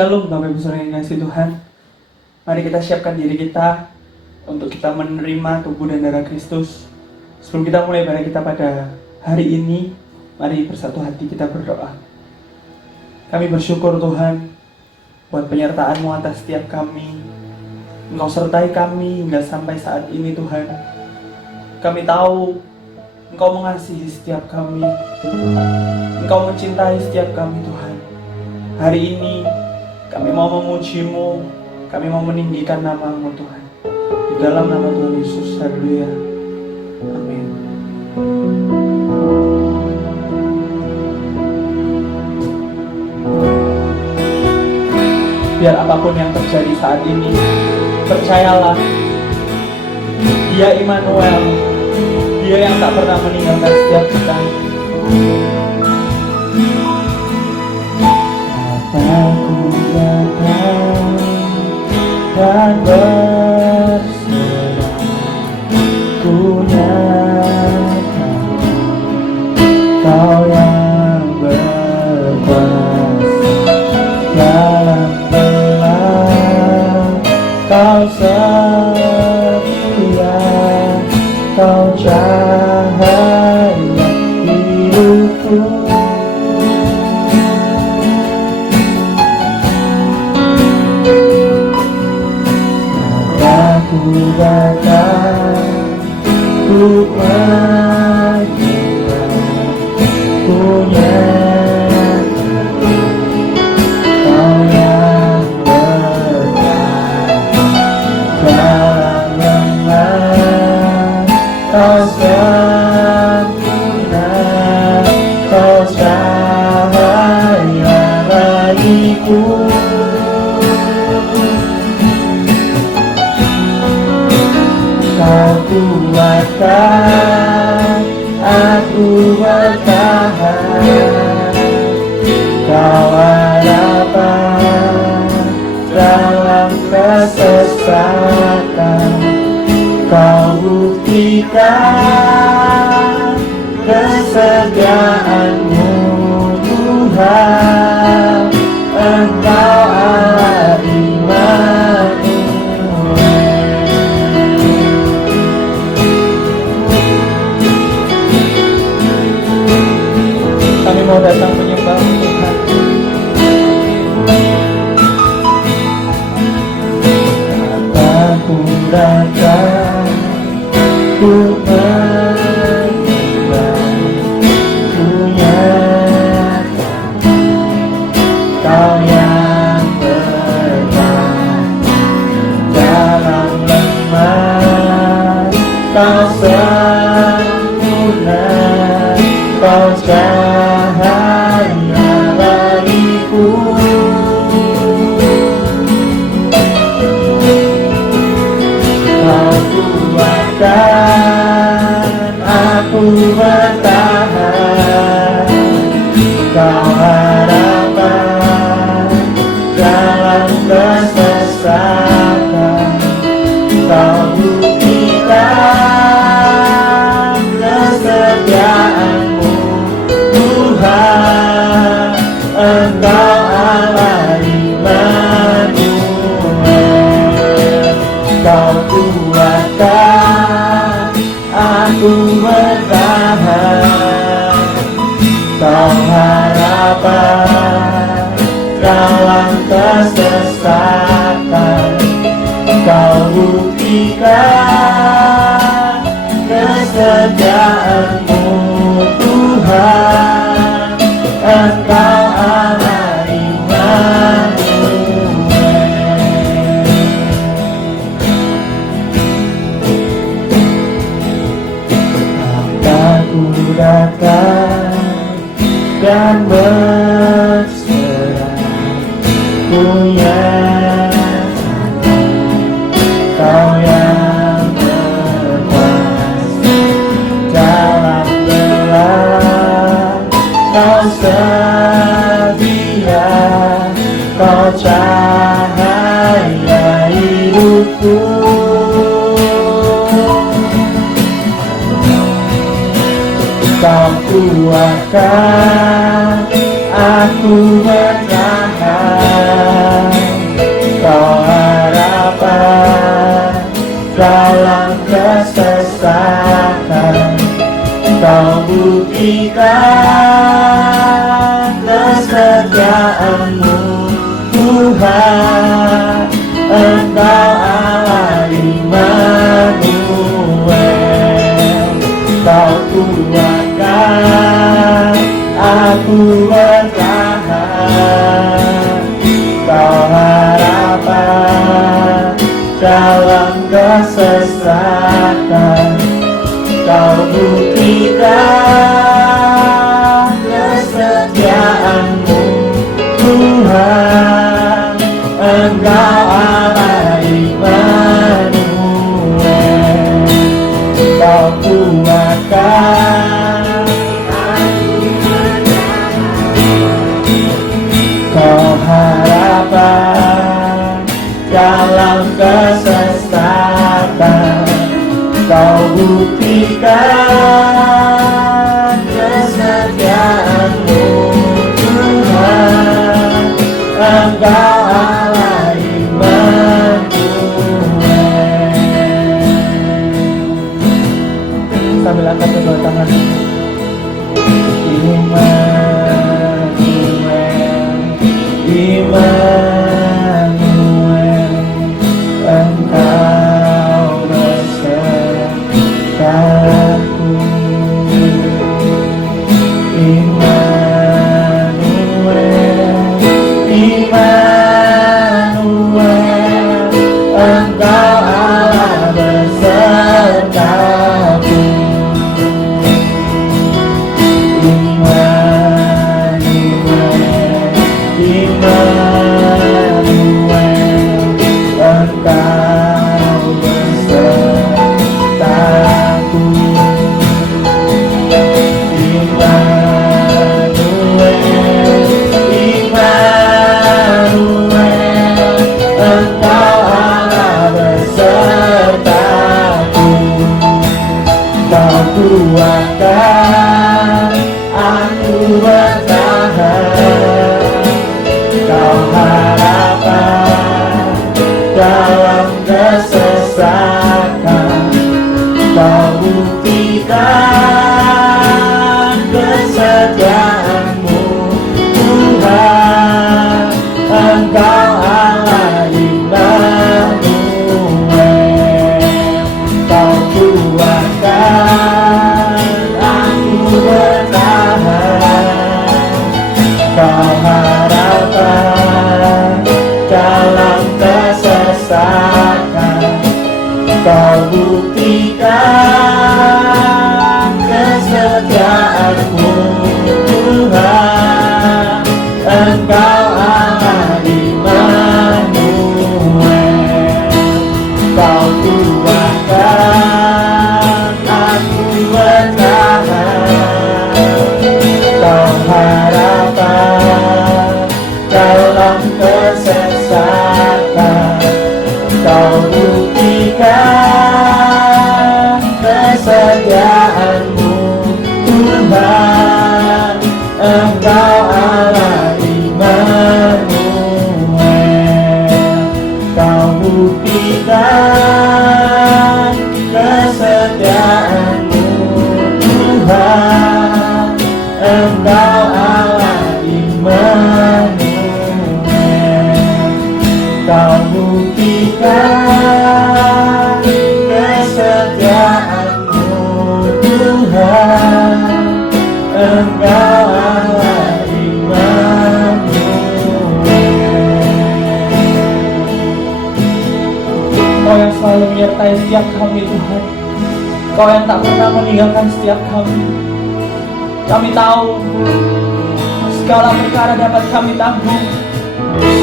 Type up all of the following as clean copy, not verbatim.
Shalom Bapak Ibu Saudara yang dikasihi Tuhan. Mari kita siapkan diri kita untuk kita menerima tubuh dan darah Kristus. Sebelum kita mulai ibadah kita pada hari ini, mari bersatu hati kita berdoa. Kami bersyukur Tuhan buat penyertaan-Mu atas setiap kami. Engkau sertai kami hingga sampai saat ini Tuhan. Kami tahu Engkau mengasihi setiap kami. Engkau mencintai setiap kami Tuhan. Hari ini kami mau memuji-Mu, kami mau meninggikan nama-Mu Tuhan. Di dalam nama Tuhan Yesus, haleluya. Amin. Biar apapun yang terjadi saat ini, percayalah, Dia Immanuel, Dia yang tak pernah meninggalkan setiap kita. Aku datang dan berserah, ku nyatakan Kau yang berkuasa dalam gelap. Kau setia, Kau cahaya hidupku. Ku datang, ku menyembah, ku nyatakan Kau yang berkuasa dalam gelap. Kau sempurna, Kau cahaya bagiku. Kau kuatkan aku bertahan, Kau harapan dalam kesesatan. Kau buktikan kesetiaan-Mu Tuhan. Engkau Allah Immanuel. Kami mau datang menyembah Tuhan. Aku datang, ku menyembah, ku nyatakan Kau yang bertahan dalam lemah. Kau sempurna, Kau cahaya bagiku. Kau kuatkan aku bertahan, Kau harapan dalam kesesatan. Kau buktikan kesetiaan-Mu Tuhan. Engkau Allah Immanuel. Kau kuatkan aku bertahan, Kau harapan dalam kesesatan. Kau buktikan kesetiaan-Mu Tuhan. Engkau Allah Immanuel. Aku datang dan berserah, ku nyatakan Kau yang berkuasa dalam gelap. Kau setia, Kau cahaya hidupku. Kau kuatkan aku bertahan. Kau harapan dalam kesesatan, Kau buktikan kesetiaan-Mu Tuhan. Engkau Allah Immanuel, Kau kuatkan aku bertahan. Kau harapan dalam kesesatan, Kau buktikan kesetiaan-Mu Tuhan. Engkau Allah Immanuel, Kau kuatkan Kau harapan dalam kesesatan, Kau buktikan kesetiaan-Mu Tuhan. Engkau Allah Immanuel. Sambil angkat kedua tangan. Immanuel, Engkau besertaku. Immanuel, Immanuel, Engkau Allah besertaku. Kuatkan aku bertahan. Kau harapan dalam kesesatan, Kau buktikan kesetiaan-Mu Tuhan. Engkau Allah Immanuel, Kau kuatkan bertahan. Kau harapan dalam kesesatan, Kau buktikan kesetiaan-Mu Tuhan. Engkau Allah Immanuel, Kau kuatkan aku bertahan. Kau harapan dalam kesesatan, Kau buktikan kesetiaan-Mu Tuhan. Engkau Allah Immanuel, Kau buktikan kesetiaan-Mu Tuhan. Engkau Allah Immanuel, Kau buktikan kesetiaan-Mu Tuhan. Engkau Allah Immanuel. Kau yang selalu menyertai setiap kami Tuhan. Kau yang tak pernah meninggalkan setiap kami. Kami tahu segala perkara dapat kami tanggung,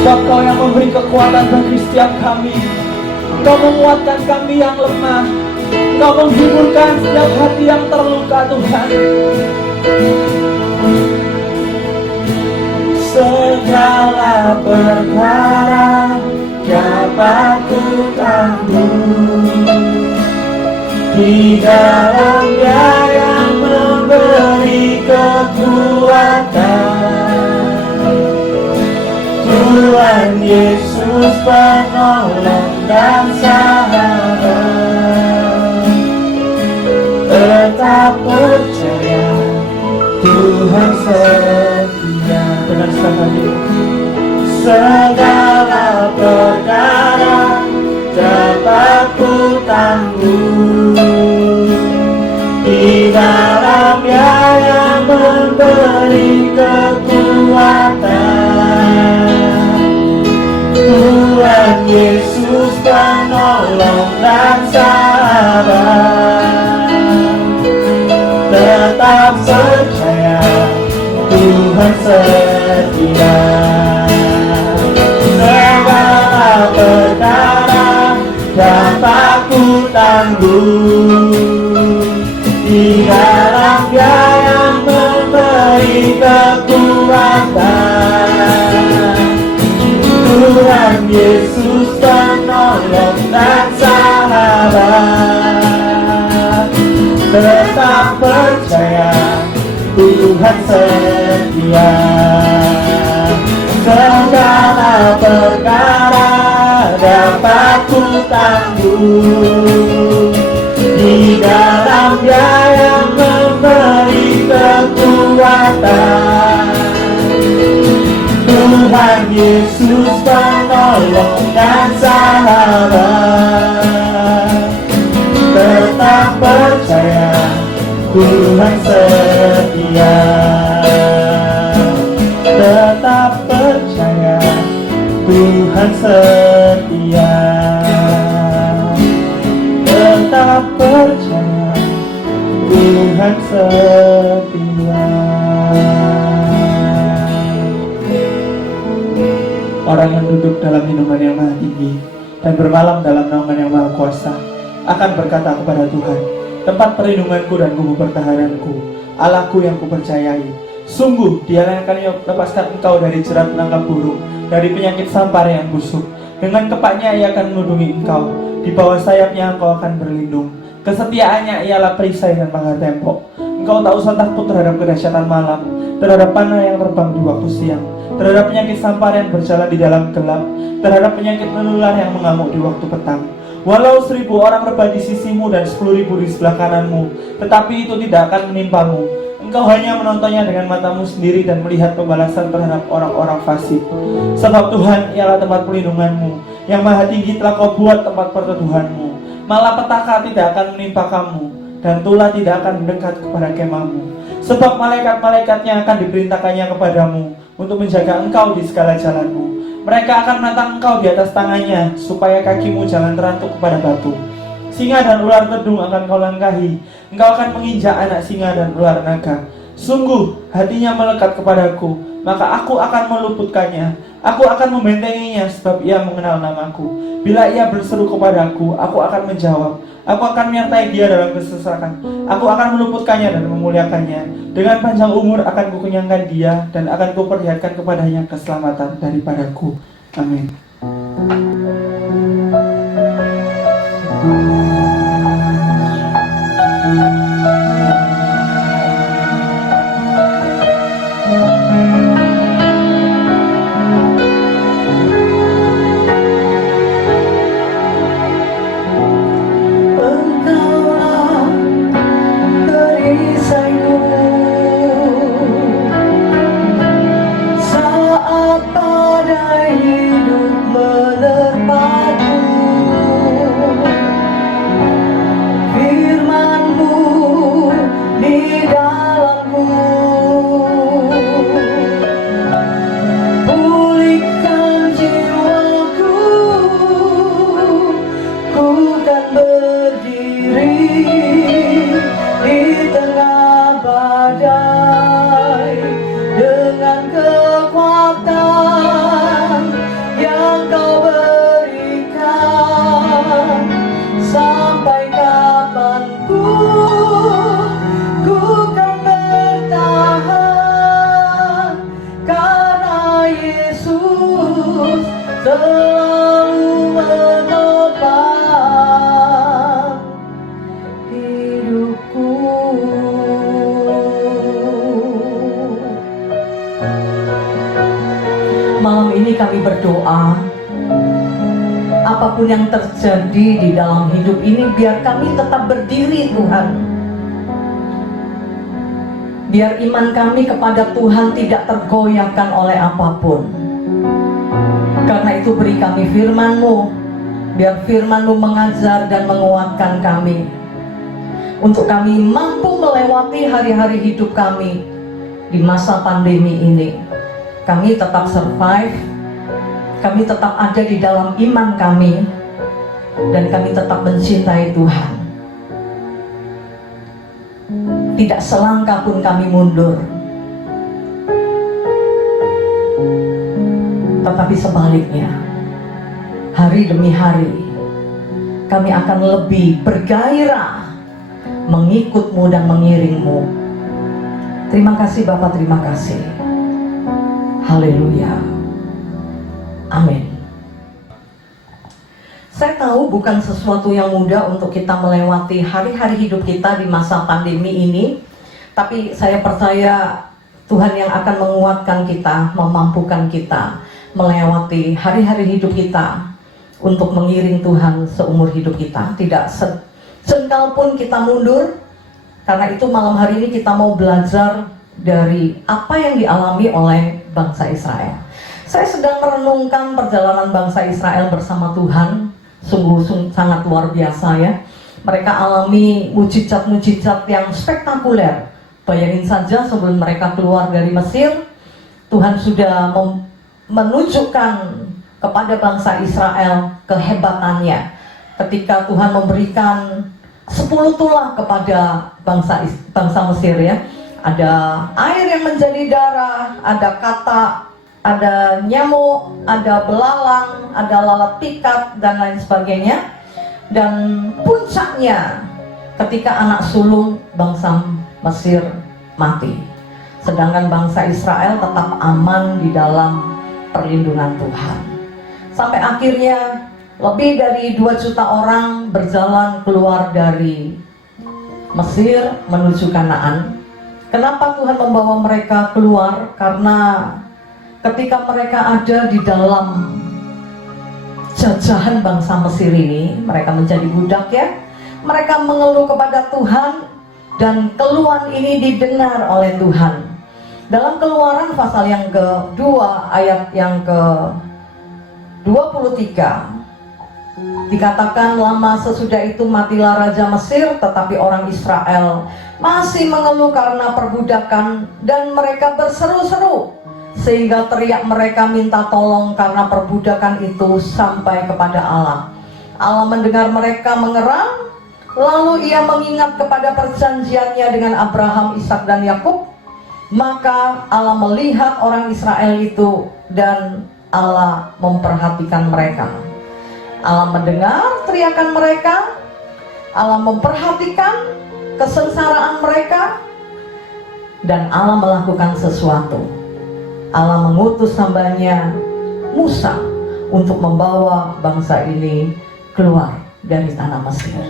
sebab Kau yang memberi kekuatan bagi setiap kami. Kau menguatkan kami yang lemah. Kau menghiburkan setiap hati yang terluka Tuhan. Segala perkara dapat ku tanggung di dalam Dia yang memberi kekuatan. penolong dan sahabat. Tetap percaya Tuhan setia. Dengan sekali segala perkara dapat ku tanggung di dalam-Nya yang memberi kekuatan. Tuhan Yesus penolong dan sahabat. Tetap percaya Tuhan setia. Segala perkara dapat ku tanggung di dalam-Nya yang memberi kekuatan. Tuhan Yesus penolong dan sahabat. Tetap percaya Tuhan setia. Segala perkara dapat ku tanggung di dalam-Nya yang memberi kekuatan. Tuhan Yesus penolong dan sahabat. Tetap percaya Tuhan setia. Tetap percaya Tuhan setia. Tetap percaya Tuhan setia. Orang yang duduk dalam lindungan yang maha tinggi dan bermalam dalam naungan yang maha kuasa akan berkata kepada Tuhan, tempat perlindunganku dan gumul pertahananku, Allahku yang kupercayai. Sungguh Dialah yang akan melepaskan engkau dari jerat penangkap burung, dari penyakit sampar yang busuk. Dengan kepaknya Ia akan melindungi engkau, di bawah sayapnya engkau akan berlindung. Kesetiaannya ialah perisai dan pagar tembok. Engkau tak usah takut terhadap kedahsyatan malam, terhadap panah yang terbang di waktu siang, terhadap penyakit sampar yang berjalan di dalam gelap, terhadap penyakit menular yang mengamuk di waktu petang. Walau 1000 orang rebah di sisimu dan 10.000 di sebelah kananmu, tetapi itu tidak akan menimpamu. Engkau hanya menontonnya dengan matamu sendiri dan melihat pembalasan terhadap orang-orang fasik. Sebab Tuhan ialah tempat perlindunganmu, yang maha tinggi telah kau buat tempat perteduhanmu. Malapetaka tidak akan menimpa kamu, dan tulah tidak akan mendekat kepada kemahmu. Sebab malaikat-malaikatnya akan diperintahkannya kepadamu untuk menjaga engkau di segala jalanmu. Mereka akan menatang engkau di atas tangannya, supaya kakimu jangan terantuk kepada batu. Singa dan ular tedung akan kau langkahi. Engkau akan menginjak anak singa dan ular naga. Sungguh hatinya melekat kepadaku, maka aku akan meluputkannya. Aku akan membentenginya, sebab ia mengenal namaku. Bila ia berseru kepadaku, aku akan menjawab. Aku akan menyertai dia dalam kesesakan. Aku akan meluputkannya dan memuliakannya. Dengan panjang umur akan kukenyangkan dia, dan akan kuperlihatkan kepadanya keselamatan daripadaku. Amin. Malam ini kami berdoa apapun yang terjadi di dalam hidup ini, biar kami tetap berdiri Tuhan. Biar iman kami kepada Tuhan tidak tergoyahkan oleh apapun. Karena itu beri kami firman-Mu, biar firman-Mu mengajar dan menguatkan kami, untuk kami mampu melewati hari-hari hidup kami di masa pandemi ini. Kami tetap survive, kami tetap ada di dalam iman kami, dan kami tetap mencintai Tuhan. Tidak selangkah pun kami mundur, tetapi sebaliknya, hari demi hari kami akan lebih bergairah mengikut-Mu dan mengiring-Mu. Terima kasih Bapa, terima kasih. Haleluya. Amin. Saya tahu bukan sesuatu yang mudah untuk kita melewati hari-hari hidup kita di masa pandemi ini, tapi saya percaya Tuhan yang akan menguatkan kita, memampukan kita melewati hari-hari hidup kita untuk mengiring Tuhan seumur hidup kita. Tidak sejengkal pun kita mundur. Karena itu malam hari ini kita mau belajar dari apa yang dialami oleh bangsa Israel. Saya sedang merenungkan perjalanan bangsa Israel bersama Tuhan. Sungguh sangat luar biasa ya. Mereka alami mujizat-mujizat yang spektakuler. Bayangin saja sebelum mereka keluar dari Mesir, Tuhan sudah menunjukkan kepada bangsa Israel kehebatannya. Ketika Tuhan memberikan 10 tulah kepada bangsa Mesir ya. Ada air yang menjadi darah, ada katak, ada nyamuk, ada belalang, ada lalat pikat, dan lain sebagainya. Dan puncaknya ketika anak sulung bangsa Mesir mati, sedangkan bangsa Israel tetap aman di dalam perlindungan Tuhan. Sampai akhirnya lebih dari 2 juta orang berjalan keluar dari Mesir menuju Kanaan. Kenapa Tuhan membawa mereka keluar? Karena ketika mereka ada di dalam jajahan bangsa Mesir ini, mereka menjadi budak ya. Mereka mengeluh kepada Tuhan, dan keluhan ini didengar oleh Tuhan. Dalam Keluaran pasal yang kedua ayat yang ke-23 dikatakan, lama sesudah itu matilah Raja Mesir, tetapi orang Israel masih mengeluh karena perbudakan, dan mereka berseru-seru sehingga teriak mereka minta tolong karena perbudakan itu sampai kepada Allah. Allah mendengar mereka mengerang, lalu ia mengingat kepada perjanjiannya dengan Abraham, Ishak dan Yakub. Maka Allah melihat orang Israel itu dan Allah memperhatikan mereka. Allah mendengar teriakan mereka, Allah memperhatikan kesengsaraan mereka, dan Allah melakukan sesuatu. Allah mengutus hambanya Musa untuk membawa bangsa ini keluar dari tanah Mesir.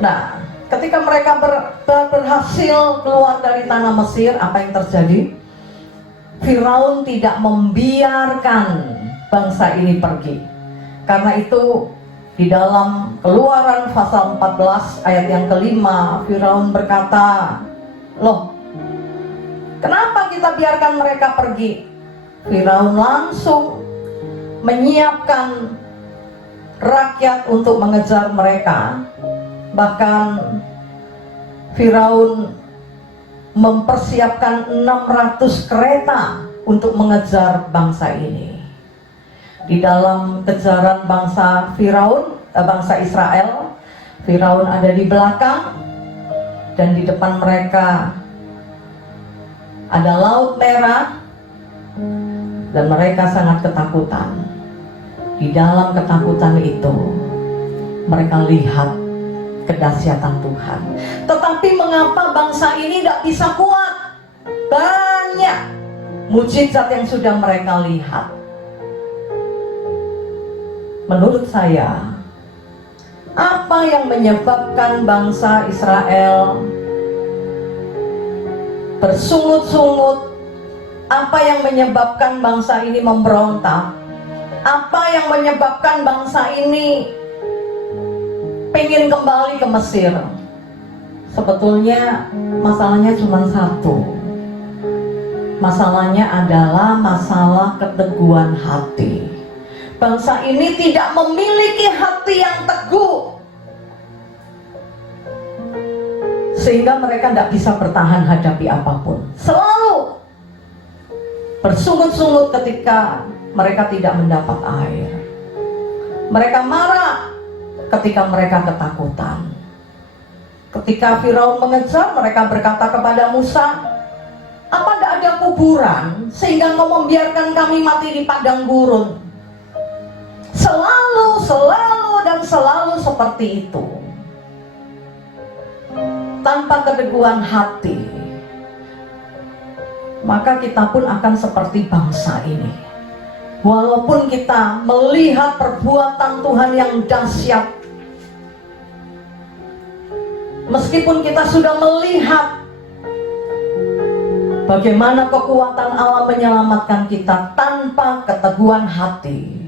Nah, ketika mereka berhasil keluar dari tanah Mesir, apa yang terjadi? Firaun tidak membiarkan bangsa ini pergi. Karena itu di dalam Keluaran pasal 14 ayat yang kelima, Firaun berkata, loh, kenapa kita biarkan mereka pergi? Firaun langsung menyiapkan rakyat untuk mengejar mereka. Bahkan Firaun mempersiapkan 600 kereta untuk mengejar bangsa ini. Di dalam kejaran bangsa bangsa Israel, Firaun ada di belakang, dan di depan mereka ada Laut Merah, dan mereka sangat ketakutan. Di dalam ketakutan itu, mereka lihat kedahsyatan Tuhan. Tetapi mengapa bangsa ini tidak bisa kuat? Banyak mujizat yang sudah mereka lihat. Menurut saya, apa yang menyebabkan bangsa Israel bersungut-sungut? Apa yang menyebabkan bangsa ini memberontak? Apa yang menyebabkan bangsa ini pengen kembali ke Mesir? Sebetulnya masalahnya cuma satu. Masalahnya adalah masalah keteguhan hati. Bangsa ini tidak memiliki hati yang teguh, sehingga mereka tidak bisa bertahan hadapi apapun. Selalu bersungut-sungut ketika mereka tidak mendapat air. Mereka marah ketika mereka ketakutan. Ketika Firaun mengejar, mereka berkata kepada Musa, "Apa tidak ada kuburan sehingga kau membiarkan kami mati di padang gurun?" Selalu dan selalu seperti itu. Tanpa keteguhan hati, maka kita pun akan seperti bangsa ini. Walaupun kita melihat perbuatan Tuhan yang dahsyat, meskipun kita sudah melihat bagaimana kekuatan Allah menyelamatkan kita tanpa keteguhan hati,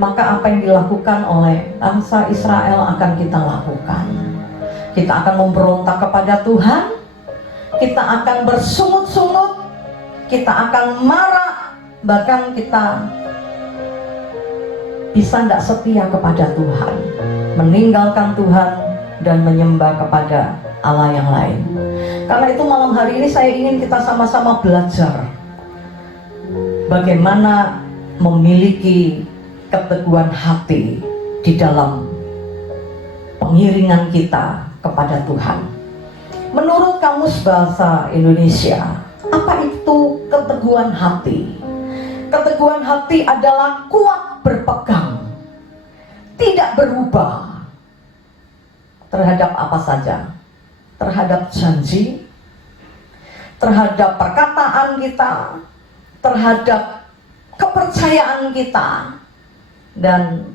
maka apa yang dilakukan oleh bangsa Israel akan kita lakukan. Kita akan memberontak kepada Tuhan, kita akan bersungut-sungut, kita akan marah, bahkan kita bisa tidak setia kepada Tuhan, meninggalkan Tuhan dan menyembah kepada Allah yang lain. Karena itu malam hari ini saya ingin kita sama-sama belajar bagaimana memiliki keteguhan hati di dalam pengiringan kita kepada Tuhan. Menurut Kamus Bahasa Indonesia, apa itu keteguhan hati? Keteguhan hati adalah kuat berpegang, tidak berubah terhadap apa saja, terhadap janji, terhadap perkataan kita, terhadap kepercayaan kita, dan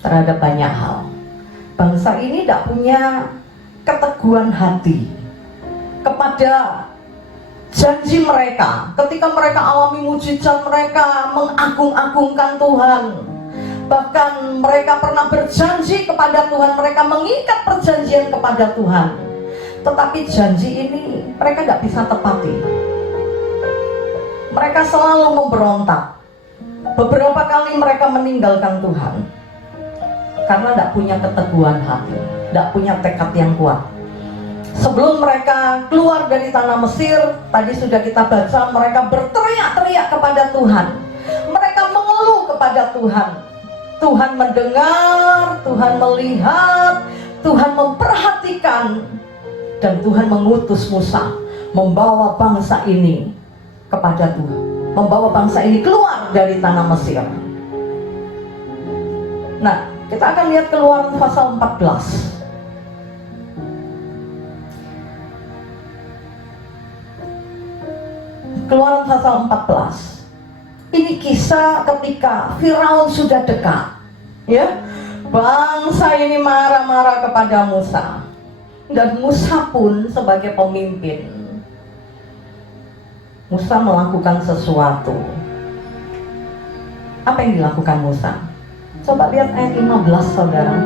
terhadap banyak hal. Bangsa ini tidak punya keteguhan hati kepada janji mereka. Ketika mereka alami mujizat, mereka mengagung-agungkan Tuhan. Bahkan mereka pernah berjanji kepada Tuhan, mereka mengikat perjanjian kepada Tuhan. Tetapi janji ini mereka tidak bisa tepati. Mereka selalu memberontak. Beberapa kali mereka meninggalkan Tuhan karena tidak punya keteguhan hati, tidak punya tekad yang kuat. Sebelum mereka keluar dari tanah Mesir, tadi sudah kita baca, mereka berteriak-teriak kepada Tuhan. Mereka mengeluh kepada Tuhan. Tuhan mendengar, Tuhan melihat, Tuhan memperhatikan, dan Tuhan mengutus Musa membawa bangsa ini kepada Tuhan, membawa bangsa ini keluar dari tanah Mesir. Nah, kita akan lihat Keluaran pasal 14. Keluaran pasal 14. Ini kisah ketika Firaun sudah dekat, ya. Bangsa ini marah-marah kepada Musa, dan Musa pun sebagai pemimpin, Musa melakukan sesuatu. Apa yang dilakukan Musa? Coba lihat ayat 15, saudara.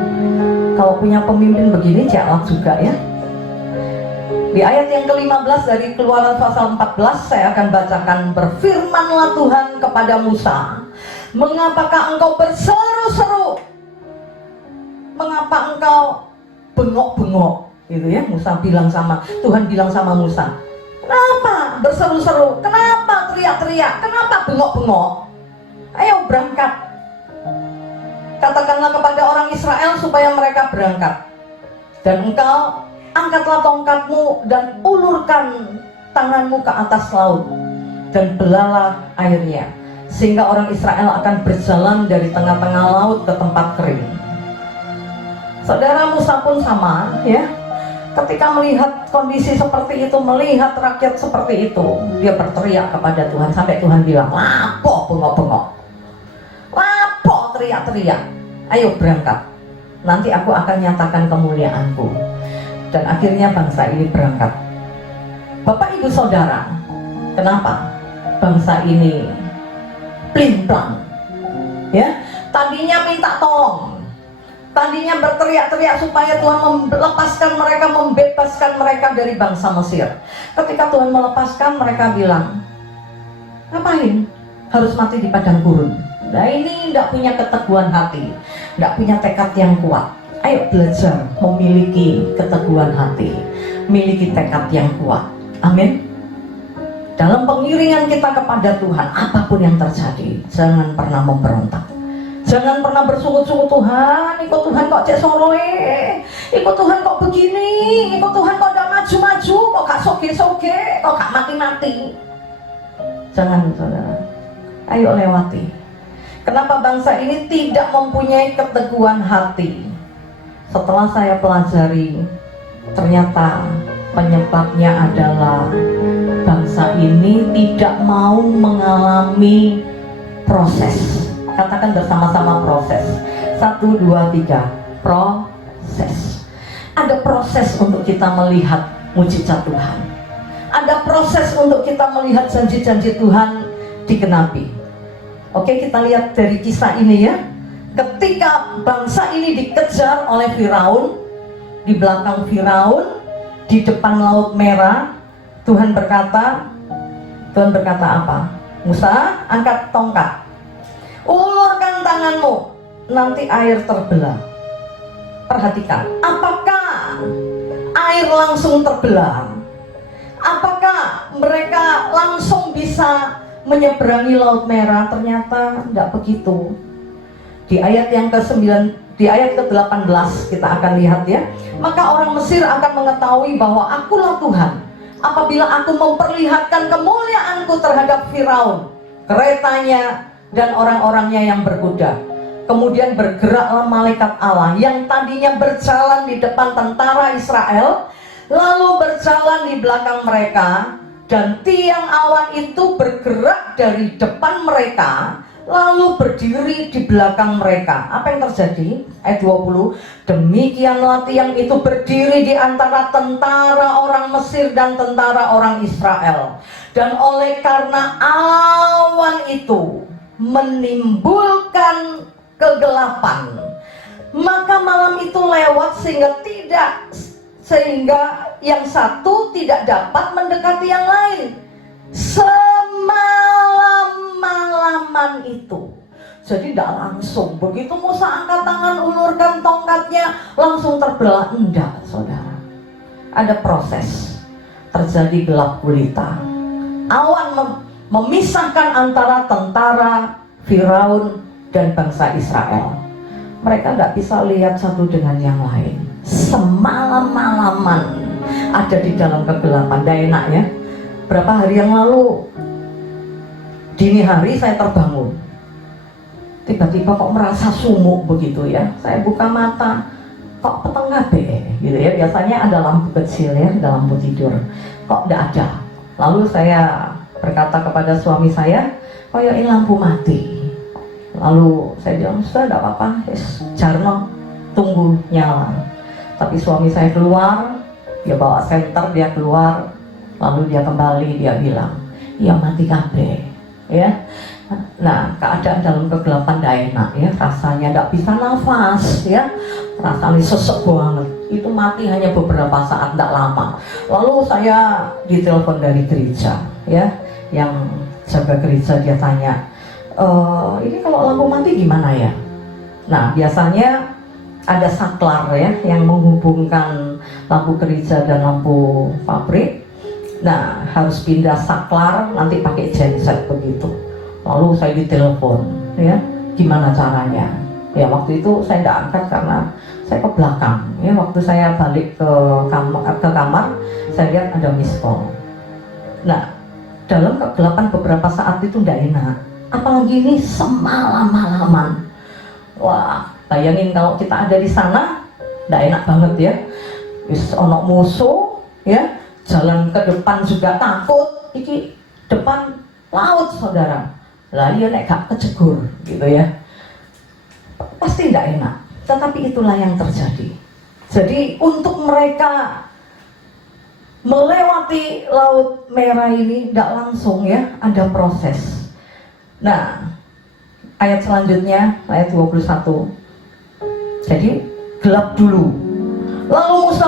Kalau punya pemimpin begini, jalak juga ya. Di ayat yang ke-15 dari Keluaran pasal 14, saya akan bacakan. Berfirmanlah Tuhan kepada Musa, mengapakah engkau berseru-seru? Mengapa engkau bengok-bengok? Gitu ya, Tuhan bilang sama Musa. Kenapa berseru-seru? Kenapa teriak-teriak? Kenapa bengok-bengok? Ayo berangkat. Katakanlah kepada orang Israel supaya mereka berangkat. Dan engkau angkatlah tongkatmu dan ulurkan tanganmu ke atas laut, dan belalah airnya, sehingga orang Israel akan berjalan dari tengah-tengah laut ke tempat kering. Saudara, Musa pun sama ya. Ketika melihat kondisi seperti itu, melihat rakyat seperti itu, dia berteriak kepada Tuhan sampai Tuhan bilang, "Lapo bengok-bengok, lapo teriak-teriak, ayo berangkat, nanti aku akan nyatakan kemuliaanku." Dan akhirnya bangsa ini berangkat. Bapak ibu saudara, kenapa bangsa ini plimplang. Ya, tadinya minta tolong, tadinya berteriak-teriak supaya Tuhan melepaskan mereka, membebaskan mereka dari bangsa Mesir. Ketika Tuhan melepaskan, mereka bilang, ngapain? Harus mati di padang gurun. Nah, ini tidak punya keteguhan hati, tidak punya tekad yang kuat. Ayo belajar memiliki keteguhan hati, miliki tekad yang kuat. Amin. Dalam pengiringan kita kepada Tuhan, apapun yang terjadi, jangan pernah memberontak. Jangan pernah bersungut-sungut, Tuhan, ikut Tuhan kok cek soroe, ikut Tuhan kok begini, ikut Tuhan kok gak maju-maju, kok gak soge-soge, kok gak mati-mati. Jangan, saudara. Ayo lewati. Kenapa bangsa ini tidak mempunyai keteguhan hati? Setelah saya pelajari, ternyata penyebabnya adalah bangsa ini tidak mau mengalami proses. Katakan bersama-sama proses. 1, 2, 3. Proses. Ada proses untuk kita melihat mujizat Tuhan. Ada proses untuk kita melihat janji-janji Tuhan digenapi. Oke, kita lihat dari kisah ini ya. Ketika bangsa ini dikejar oleh Firaun, di belakang Firaun, di depan Laut Merah, Tuhan berkata apa? Musa, angkat tongkat, ulurkan tanganmu, nanti air terbelah. Perhatikan, apakah air langsung terbelah? Apakah mereka langsung bisa menyeberangi Laut Merah? Ternyata tidak begitu. Di ayat yang ke-9, di ayat ke-18 kita akan lihat ya. Maka orang Mesir akan mengetahui bahwa akulah Tuhan apabila aku memperlihatkan kemuliaanku terhadap Firaun, keretanya dan orang-orangnya yang berkuda. Kemudian bergeraklah malaikat Allah yang tadinya berjalan di depan tentara Israel, lalu berjalan di belakang mereka, dan tiang awan itu bergerak dari depan mereka, lalu berdiri di belakang mereka. Apa yang terjadi? Ayat 20. Demikianlah tiang itu berdiri di antara tentara orang Mesir dan tentara orang Israel. Dan oleh karena awan itu menimbulkan kegelapan, maka malam itu lewat sehingga yang satu tidak dapat mendekati yang lain semalam-malaman itu. Jadi tidak langsung begitu Musa angkat tangan, ulurkan tongkatnya langsung terbelah. Enggak, saudara. Ada proses. Terjadi gelap gulita. Awan memisahkan antara tentara Firaun dan bangsa Israel. Mereka tidak bisa lihat satu dengan yang lain. Semalam-malaman ada di dalam kegelapan. Tidak enak ya. Berapa hari yang lalu, dini hari saya terbangun. Tiba-tiba kok merasa sumuk begitu ya. Saya buka mata, kok peteng kabeh gitu ya. Biasanya ada lampu kecil ya, ada lampu tidur. Kok tidak ada. Lalu saya berkata kepada suami saya, kok ya ini lampu mati. Lalu saya bilang, sudah tidak apa-apa, jarno, tunggu nyala. Tapi suami saya keluar, dia bawa senter, dia keluar, lalu dia kembali, dia bilang, ya mati kabeh ya. Nah, keadaan dalam kegelapan tidak enak ya, rasanya tidak bisa nafas ya, rasanya sesek banget. Itu mati hanya beberapa saat, tidak lama. Lalu saya ditelepon dari gereja ya, yang jaga gereja, dia tanya, ini kalau lampu mati gimana ya? Nah, biasanya ada saklar ya yang menghubungkan lampu gereja dan lampu pabrik. Nah, harus pindah saklar, nanti pakai genset begitu. Lalu saya ditelepon ya, gimana caranya? Ya waktu itu saya tidak angkat karena saya ke belakang ya. Waktu saya balik ke kamar, saya lihat ada miss call. Nah, dalam kegelapan beberapa saat itu tidak enak. Apalagi ini semalam-malaman. Wah, bayangin kalau kita ada di sana, tidak enak banget ya. Wis ono musuh ya, jalan ke depan juga takut. Iki depan laut, saudara. Lah iya nek gak kejegur gitu ya. Pasti tidak enak. Tetapi itulah yang terjadi. Jadi untuk mereka melewati Laut Merah ini tidak langsung ya, ada proses. Nah, ayat selanjutnya, ayat 21. Jadi gelap dulu. Lalu Musa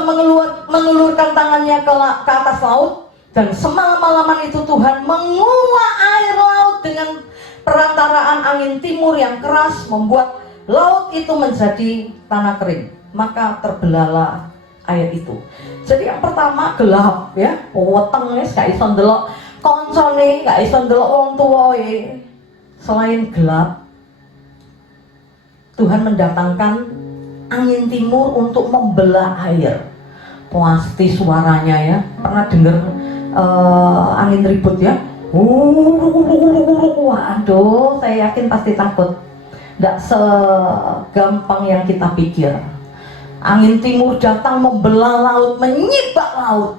mengulurkan tangannya ke atas laut, dan semalam-malaman itu Tuhan menguak air laut dengan perantaraan angin timur yang keras, membuat laut itu menjadi tanah kering. Maka terbelahlah air itu. Jadi yang pertama gelap ya, weteng wis gak iso ndelok koncone, gak iso ndelok wong tuwae. Selain gelap, Tuhan mendatangkan angin timur untuk membelah air. Pasti suaranya ya, pernah dengar angin ribut ya? Waduh, saya yakin pasti takut. Tidak segampang yang kita pikir. Angin timur datang membelah laut, menyibak laut,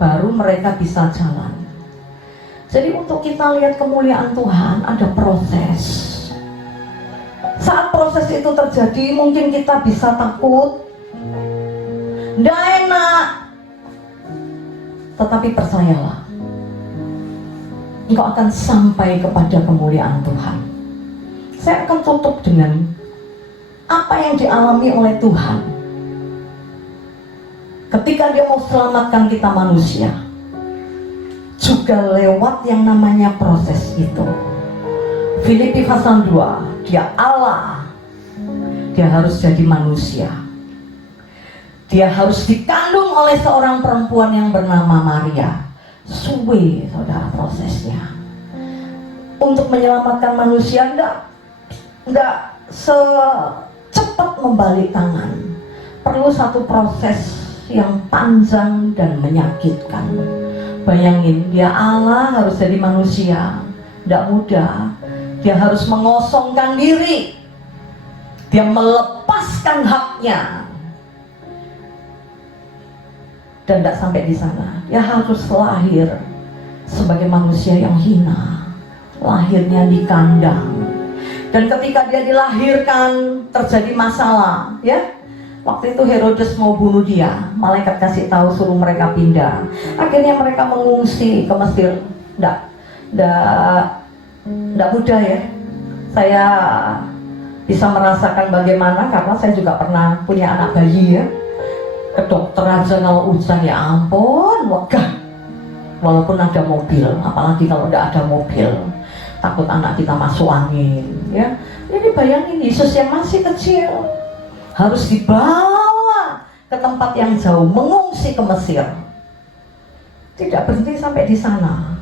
baru mereka bisa jalan. Jadi untuk kita lihat kemuliaan Tuhan ada proses. Saat proses itu terjadi, mungkin kita bisa takut, tidak enak, tetapi percayalah, engkau akan sampai kepada kemuliaan Tuhan. Saya akan tutup dengan apa yang dialami oleh Tuhan ketika Dia mau selamatkan kita manusia, juga lewat yang namanya proses itu. Filipi pasal 2, Dia Allah, Dia harus jadi manusia, Dia harus dikandung oleh seorang perempuan yang bernama Maria. Suwe saudara prosesnya. Untuk menyelamatkan manusia enggak secepat membalik tangan. Perlu satu proses yang panjang dan menyakitkan. Bayangin, Dia Allah harus jadi manusia, tidak mudah. Dia harus mengosongkan diri, Dia melepaskan haknya, dan tidak sampai di sana. Dia harus lahir sebagai manusia yang hina, lahirnya di kandang. Dan ketika Dia dilahirkan terjadi masalah ya. Waktu itu Herodes mau bunuh Dia, malaikat kasih tahu suruh mereka pindah. Akhirnya mereka mengungsi ke Mesir. Tidak mudah ya. Saya bisa merasakan bagaimana, karena saya juga pernah punya anak bayi ya. Ke dokter aja kalau hujan ya ampun, wegah. Walaupun ada mobil, apalagi kalau tidak ada mobil, takut anak kita masuk angin ya. Ini bayangin, Yesus yang masih kecil harus dibawa ke tempat yang jauh, mengungsi ke Mesir. Tidak berhenti sampai di sana.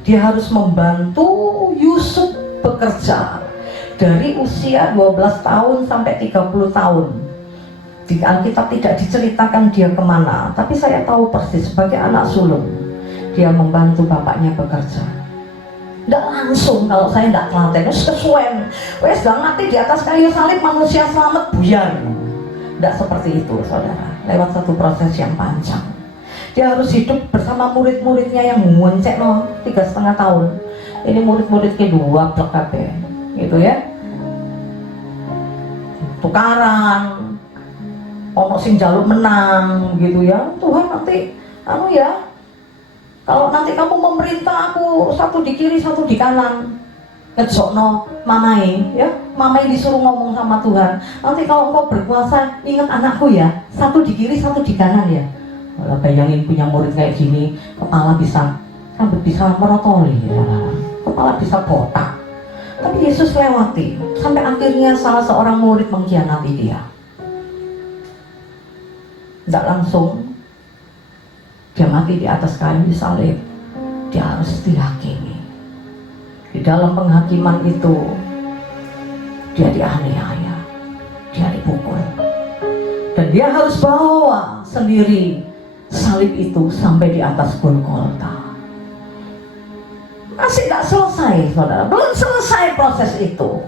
Dia harus membantu Yusuf bekerja dari usia 12 tahun sampai 30 tahun. Di Alkitab tidak diceritakan dia kemana, tapi saya tahu persis sebagai anak sulung dia membantu bapaknya bekerja. Tidak langsung, kalau saya tidak telaten, kesuwen, wes dah mati di atas kayu salib, manusia selamat buyar. Tidak seperti itu saudara, lewat satu proses yang panjang. Dia harus hidup bersama murid-muridnya yang ngoncek 3,5 tahun. Ini murid-murid kedua blek gitu ya. Tukaran, ono sing jaluk menang gitu ya. Tuhan nanti kalau nanti kamu memerintah, aku satu di kiri satu di kanan, ngejokno mamai ya. Mamai disuruh ngomong sama Tuhan, nanti kalau engkau berkuasa ingat anakku ya, satu di kiri satu di kanan ya. Kalau bayangin punya murid kayak gini, kepala bisa rambut bisa merotoli ya, kepala bisa botak. Tapi Yesus lewati sampai akhirnya salah seorang murid mengkhianati Dia. Tidak langsung Dia mati di atas kayu salib. Dia harus dihakimi. Di dalam penghakiman itu Dia dianiaya, Dia dipukul, dan Dia harus bawa sendiri salib itu sampai di atas Golgota. Masih tidak selesai saudara, belum selesai proses itu.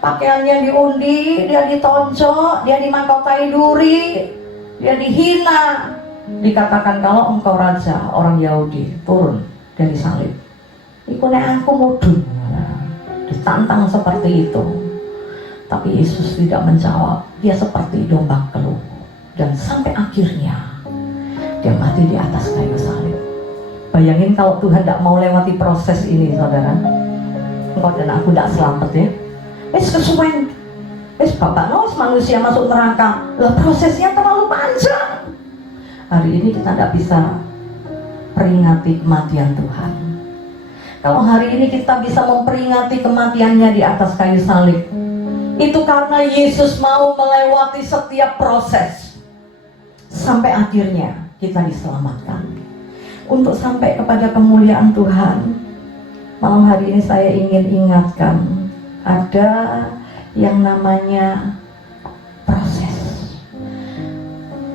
Pakaiannya diundi, Dia ditonjok, Dia dimahkotai duri, Dia dihina. Dikatakan kalau engkau raja orang Yahudi, turun dari salib. Iku nek aku mudun. Ditantang seperti itu. Tapi Yesus tidak menjawab. Dia seperti domba keluh. Dan sampai akhirnya Dia mati di atas kayu salib. Bayangin kalau Tuhan tidak mau lewati proses ini saudara. engkau dan aku tidak selamat ya. Kesuwen, bapak nos manusia masuk neraka. Lah prosesnya terlalu panjang. Hari ini kita tidak bisa peringati kematian Tuhan. Kalau hari ini kita bisa memperingati kematiannya di atas kayu salib, itu karena Yesus mau melewati setiap proses sampai akhirnya kita diselamatkan. Untuk sampai kepada kemuliaan Tuhan, malam hari ini saya ingin ingatkan, ada yang namanya proses.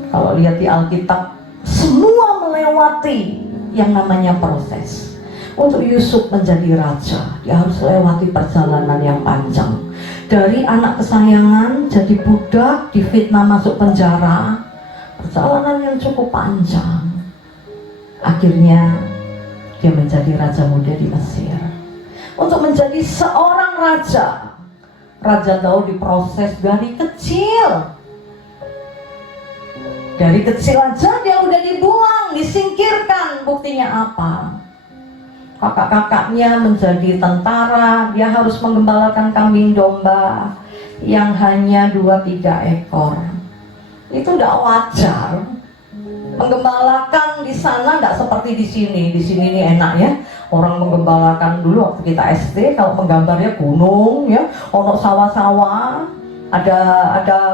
Kalau lihat di Alkitab, semua melewati yang namanya proses. Untuk Yusuf menjadi raja, dia harus lewati perjalanan yang panjang. Dari anak kesayangan jadi budak, difitnah masuk penjara, perjalanan yang cukup panjang. Akhirnya dia menjadi raja muda di Mesir. Untuk menjadi seorang raja, Raja Daud diproses dari kecil. Dari kecil aja dia udah dibuang, disingkirkan. Buktinya apa? Kakak-kakaknya menjadi tentara, dia harus menggembalakan kambing domba yang hanya 2-3 ekor. Itu udah wajar. Menggembalakan di sana nggak seperti di sini. Di sini ini enak ya. Orang menggembalakan dulu waktu kita SD, kalau menggambarnya gunung ya, ono sawah-sawah, ada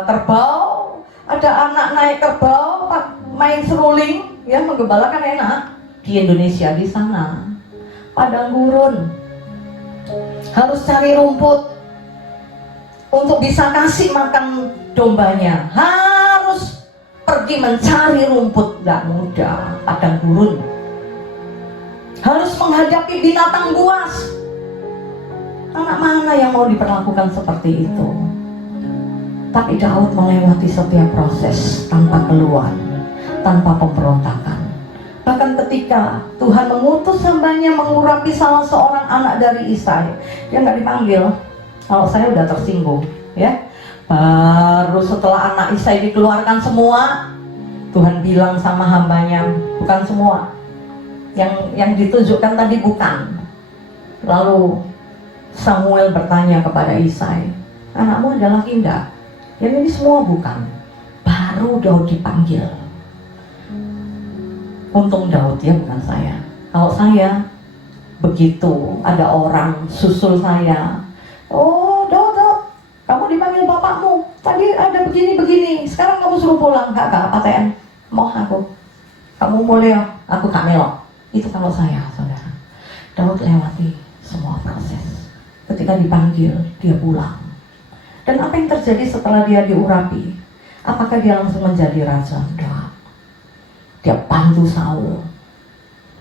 kerbau, ada anak naik kerbau, main seruling, ya menggembalakan enak. Di Indonesia di sana padang gurun, harus cari rumput untuk bisa kasih makan dombanya, harus pergi mencari rumput, nggak mudah, padang gurun. Harus menghadapi binatang buas. Anak mana yang mau diperlakukan seperti itu? Tapi Daud melewati setiap proses tanpa keluhan, tanpa pemberontakan. Bahkan ketika Tuhan mengutus hambanya mengurapi salah seorang anak dari Isai, dia nggak dipanggil. Kalau saya udah tersinggung, ya. Baru setelah anak Isai dikeluarkan semua, Tuhan bilang sama hambanya, bukan semua. Yang ditunjukkan tadi bukan. Lalu Samuel bertanya kepada Isai, anakmu ada lagi enggak? Yang ini semua bukan. Baru Daud dipanggil. Untung Daud ya, bukan saya. Kalau saya, begitu ada orang susul saya, oh Daud, kamu dipanggil bapakmu, tadi ada begini-begini, sekarang kamu suruh pulang. Enggak, PTN, mau aku. Kamu boleh, aku gak melok. Itu kalau saya, saudara. Daud lewati semua proses. Ketika dipanggil, dia pulang. Dan apa yang terjadi setelah dia diurapi? Apakah dia langsung menjadi raja? Enggak. Dia bantu Saul.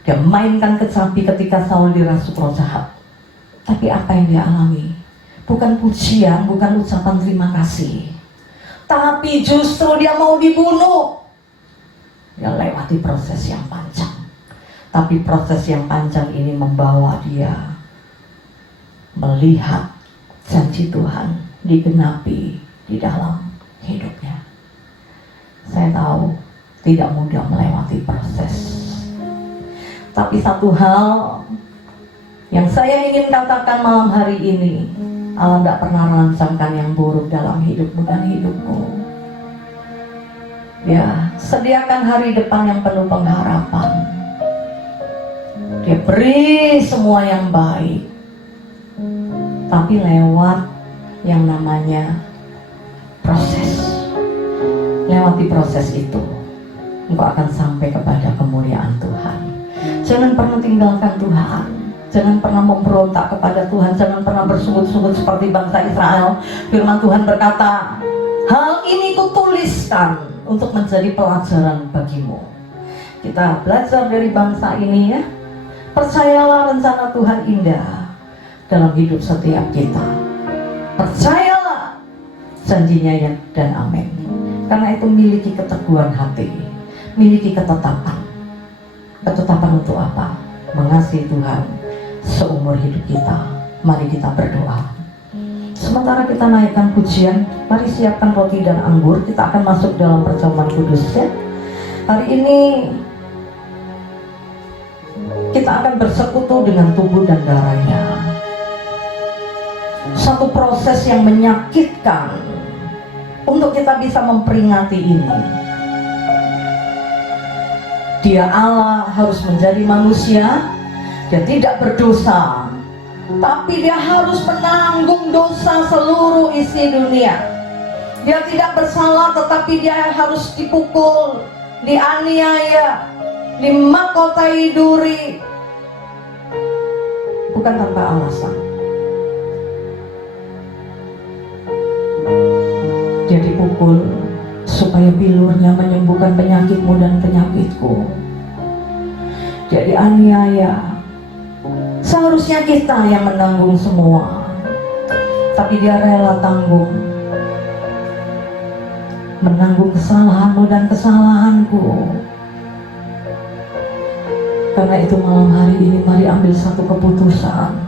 Dia mainkan kecapi ketika Saul dirasuk roh jahat. Tapi apa yang dia alami? Bukan pujian, bukan ucapan terima kasih. Tapi justru dia mau dibunuh. Dia lewati proses yang panjang. Tapi proses yang panjang ini membawa dia melihat janji Tuhan digenapi di dalam hidupnya. Saya tahu tidak mudah melewati proses. Tapi satu hal yang saya ingin katakan malam hari ini, Allah tidak pernah merancangkan yang buruk dalam hidupmu dan hidupku. Ya, sediakan hari depan yang penuh pengharapan. Dia beri semua yang baik, tapi lewat yang namanya proses. Lewati proses itu, engkau akan sampai kepada kemuliaan Tuhan. Jangan pernah tinggalkan Tuhan. Jangan pernah memberontak kepada Tuhan. Jangan pernah bersungut-sungut seperti bangsa Israel. Firman Tuhan berkata, hal ini kutuliskan untuk menjadi pelajaran bagimu. Kita belajar dari bangsa ini ya. Percayalah rencana Tuhan indah dalam hidup setiap kita. Percayalah janjinya ya dan amin. Karena itu miliki keteguhan hati, miliki ketetapan. Ketetapan untuk apa? Mengasihi Tuhan seumur hidup kita. Mari kita berdoa. Sementara kita naikkan pujian, mari siapkan roti dan anggur. Kita akan masuk dalam perjamuan kudus ya. Hari ini kita akan bersekutu dengan tubuh dan darahnya. satu proses yang menyakitkan untuk kita bisa memperingati ini. Dia Allah harus menjadi manusia, dia tidak berdosa, tapi dia harus menanggung dosa seluruh isi dunia. Dia tidak bersalah, tetapi dia harus dipukul, dianiaya, dimahkotai duri, bukan tanpa alasan. Dia dipukul supaya bilurnya menyembuhkan penyakitmu dan penyakitku. Dia dianiaya. Seharusnya kita yang menanggung semua, tapi dia rela tanggung, menanggung kesalahanmu dan kesalahanku. Karena itu malam hari ini mari ambil satu keputusan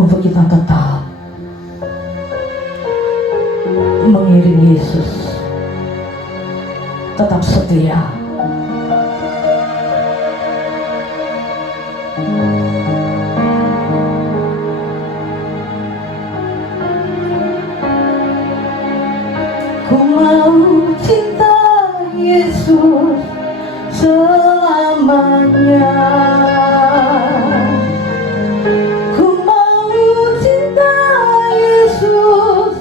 untuk kita tetap mengiring Yesus, tetap setia. Ku mau cinta Yesus selamanya. Ku mau cinta Yesus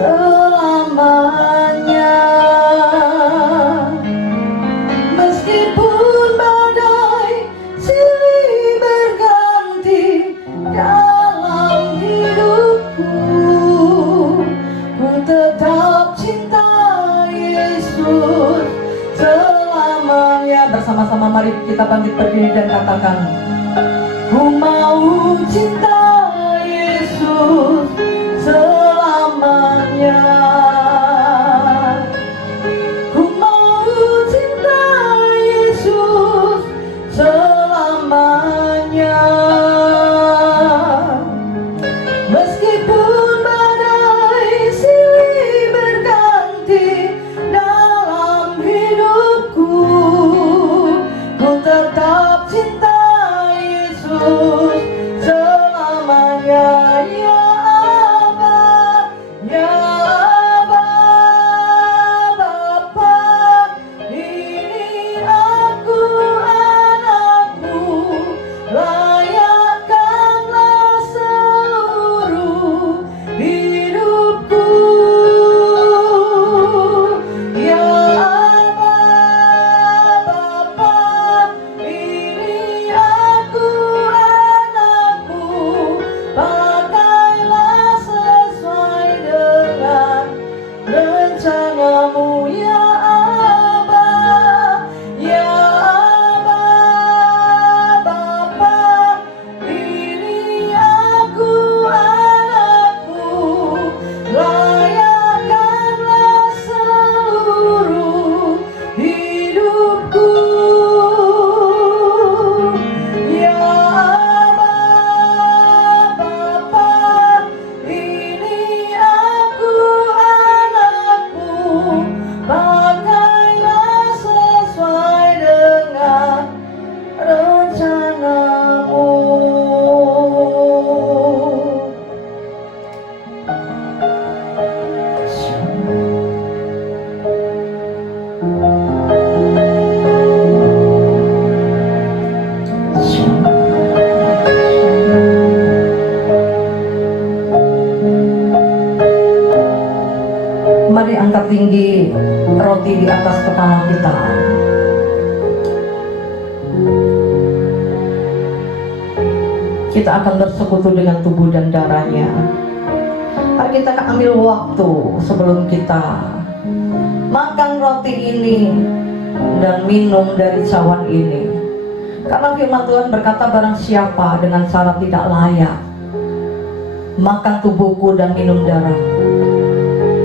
selamanya. Meskipun badai silih berganti dalam hidupku, ku tetap cinta Yesus selamanya. Bersama-sama mari kita bangkit berdiri dan katakan, ku mau cinta Yesus selamanya. Ku mau cinta Yesus selamanya. Meskipun badai silih berganti dalam hidupku, ku tetap cinta Yesus selamanya. Ya Aba, ya Aba, Bapa, ini aku anakmu, layakkanlah seluruh hidupku. Ya Aba, Bapa, ini aku anakmu, pakailah sesuai dengan rencanamu. Ya Aba, ya Aba, Bapa, ini aku anakmu, layakkanlah seluruh hidupku. Ya Aba, Bapa, ini aku anakmu, pakailah sesuai dengan rencanamu. Mari angkat tinggi roti di atas kepala kita. Kita akan bersekutu dengan tubuh dan darahnya. Mari kita ambil waktu sebelum kita makan roti ini dan minum dari cawan ini. Karena firman Tuhan berkata, barang siapa dengan cara tidak layak makan tubuhku dan minum darahku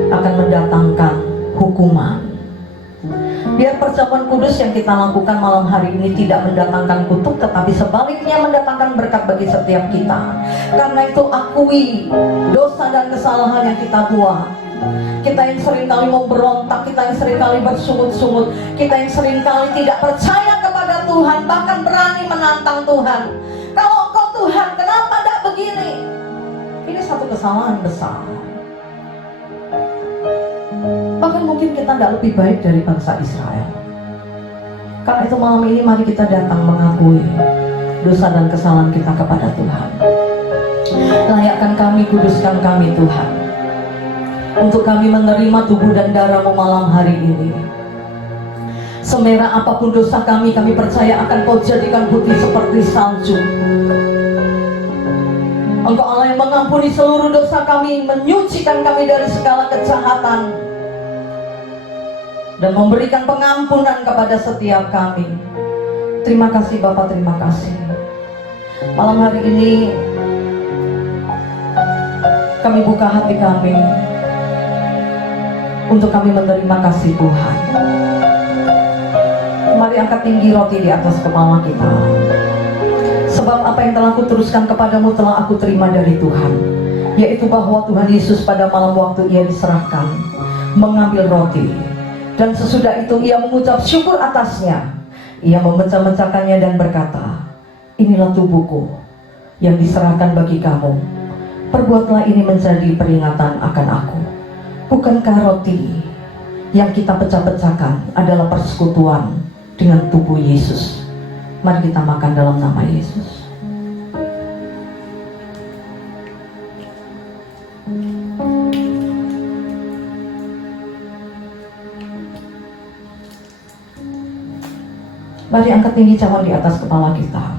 akan mendatangkan hukuman. Biar perjamuan kudus yang kita lakukan malam hari ini tidak mendatangkan kutuk, tetapi sebaliknya mendatangkan berkat bagi setiap kita. Karena itu akui dosa dan kesalahan yang kita buat. Kita yang seringkali mau berontak, kita yang seringkali bersungut-sungut, kita yang seringkali tidak percaya kepada Tuhan, bahkan berani menantang Tuhan. Kalau engkau Tuhan, kenapa begini. Ini satu kesalahan besar. Bahkan mungkin kita tidak lebih baik dari bangsa Israel. Karena itu malam ini mari kita datang mengakui dosa dan kesalahan kita kepada Tuhan. Layakkan kami, kuduskan kami Tuhan, untuk kami menerima tubuh dan darah-Mu malam hari ini. Semerah apapun dosa kami, kami percaya akan Kau jadikan putih seperti salju. Engkau Allah yang mengampuni seluruh dosa kami, menyucikan kami dari segala kejahatan, dan memberikan pengampunan kepada setiap kami. Terima kasih Bapa, terima kasih. Malam hari ini kami buka hati kami untuk kami menerima kasih Tuhan. Mari angkat tinggi roti di atas kepala kita. Sebab apa yang telah kuteruskan kepadamu telah aku terima dari Tuhan, yaitu bahwa Tuhan Yesus pada malam waktu Ia diserahkan mengambil roti, dan sesudah itu Ia mengucap syukur atasnya. Ia memecah-mecahkannya dan berkata, inilah tubuhku yang diserahkan bagi kamu. Perbuatlah ini menjadi peringatan akan aku. Bukankah roti yang kita pecah-pecahkan adalah persekutuan dengan tubuh Yesus? Mari kita makan dalam nama Yesus. Mari angkat tinggi cawan di atas kepala kita.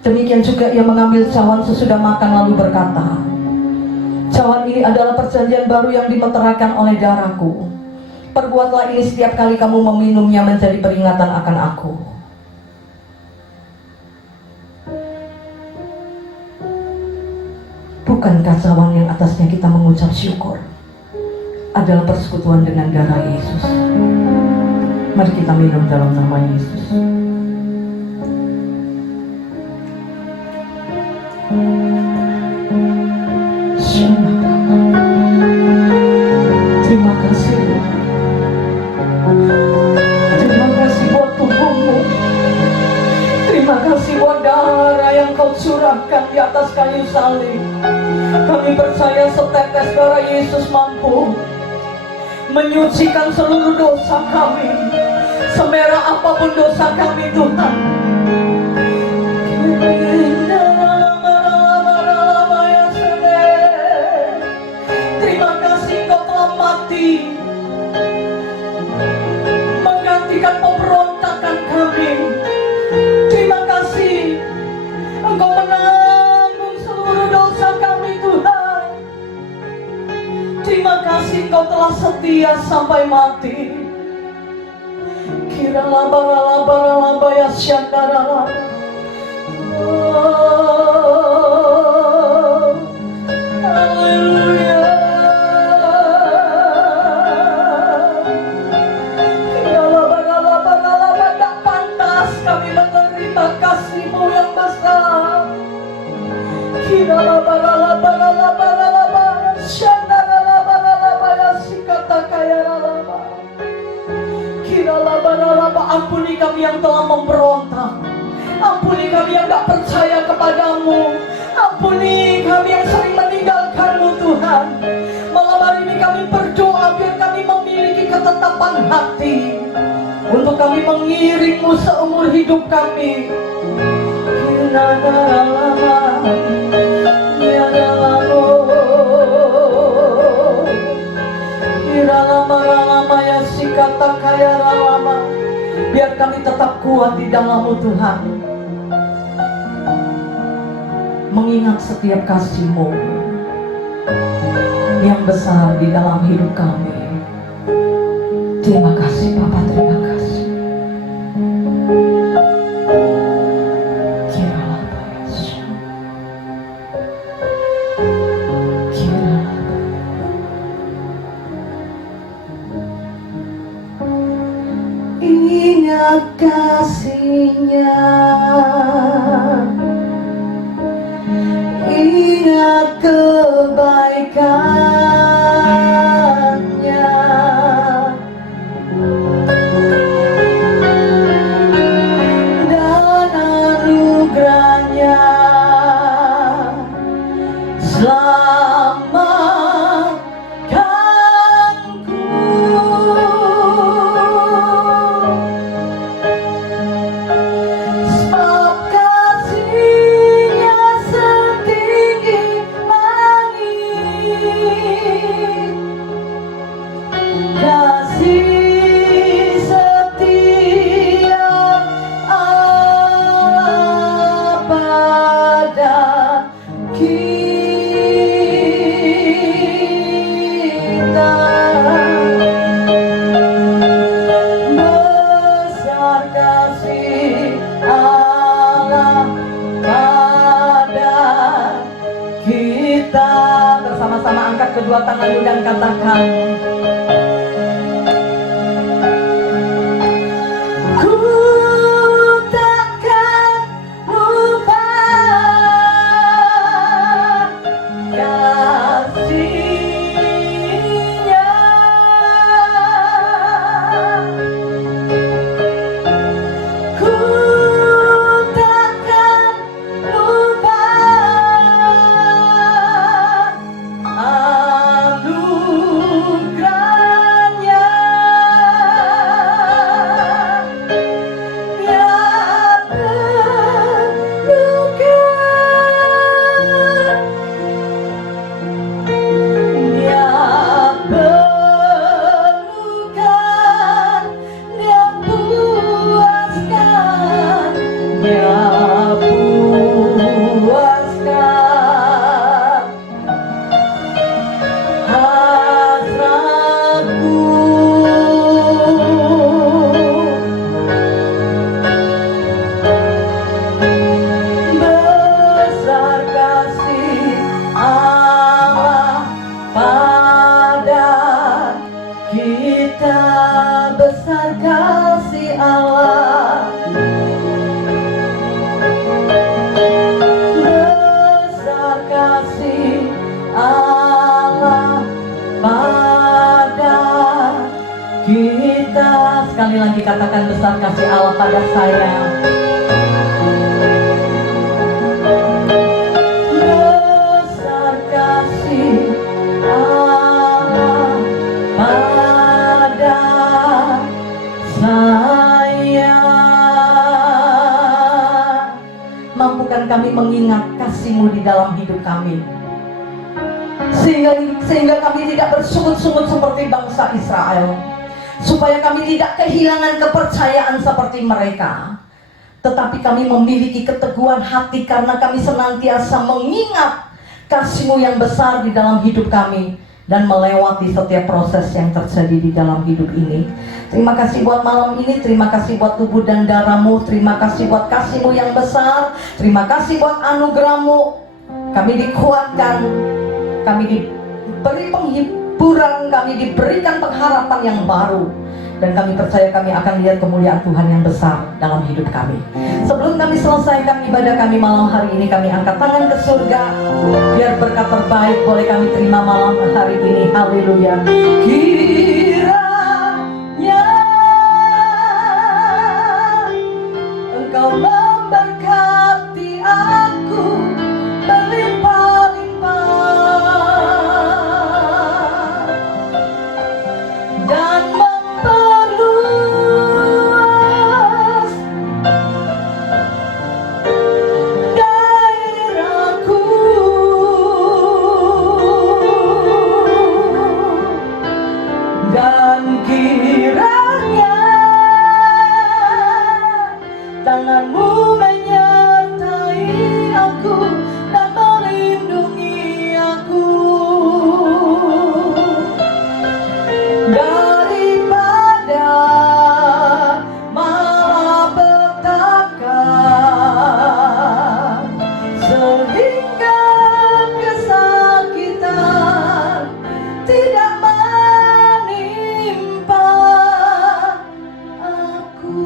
Demikian juga Ia mengambil cawan sesudah makan lalu berkata, cawan ini adalah perjanjian baru yang dimeteraikan oleh darahku. Perbuatlah ini setiap kali kamu meminumnya menjadi peringatan akan aku. Bukankah cawan yang atasnya kita mengucap syukur adalah persekutuan dengan darah Yesus? Mari kita minum dalam nama Yesus. Terima kasih Tuhan. Terima kasih buat tubuhmu. Terima kasih buat darah yang Kau curahkan di atas kayu salib. Kami percaya setetes darah Yesus mampu menyucikan seluruh dosa kami, semerah apapun dosa kami Tuhan. Terima kasih Kau telah mati menggantikan pemberontakan kami. Terima kasih Engkau menanggung seluruh dosa kami Tuhan. Terima kasih Kau telah setia sampai mati. Kira laba ya syandara. Haleluya. Kira laba tak pantas kami menerima kasih-Mu yang besar. Kira laba syandara ya sikata kaya laba. Kira laba ampuni kami yang telah memberontak. Ampuni kami yang tak percaya kepadamu. Ampuni kami yang sering meninggalkan-Mu Tuhan. Malam hari ini kami berdoa biar kami memiliki ketetapan hati untuk kami mengiring-Mu seumur hidup kami. Biar kami tetap kuat di dalam-Mu Tuhan, mengingat setiap kasih-Mu yang besar di dalam hidup kami. Terima kasih Bapa, terima kasih. Ingat kasih-Nya, ingat kebaikan-Nya, dan anugerah-Nya besar kasih Allah, besar kasih Allah pada kita. Sekali lagi katakan, besar kasih Allah pada saya. Besar kasih Allah pada saya. Mampukan kami mengingat kasih-Mu di dalam hidup kami, sehingga kami tidak bersungut-sungut seperti bangsa Israel, supaya kami tidak kehilangan kepercayaan seperti mereka, tetapi kami memiliki keteguhan hati karena kami senantiasa mengingat kasih-Mu yang besar di dalam hidup kami dan melewati setiap proses yang terjadi di dalam hidup ini. Terima kasih buat malam ini, terima kasih buat tubuh dan darah-Mu, terima kasih buat kasih-Mu yang besar, terima kasih buat anugerah-Mu. Kami dikuatkan, kami diberi penghiburan, kami diberikan pengharapan yang baru, dan kami percaya kami akan lihat kemuliaan Tuhan yang besar dalam hidup kami. Sebelum kami selesaikan ibadah kami malam hari ini, kami angkat tangan ke surga, biar berkat terbaik boleh kami terima malam hari ini. Haleluya. Kiranya Engkau memberkati aku berlimpah-limpah dan memperluas daerahku, dan kiranya tangan-Mu menyertai aku dan melindungi aku daripada malapetaka, sehingga kesakitan tidak menimpa aku.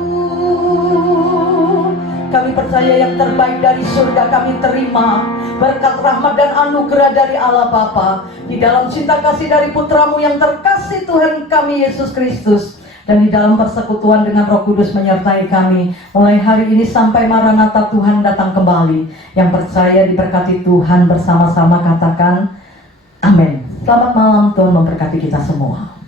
Kami percaya yang terbaik dari surga kami terima, berkat rahmat dan anugerah dari Allah Bapa, di dalam cinta kasih dari Putra-Mu yang terkasih Tuhan kami Yesus Kristus, dan di dalam persekutuan dengan Roh Kudus menyertai kami mulai hari ini sampai Maranatha Tuhan datang kembali. Yang percaya diberkati Tuhan bersama-sama katakan amin. Selamat malam, Tuhan memberkati kita semua.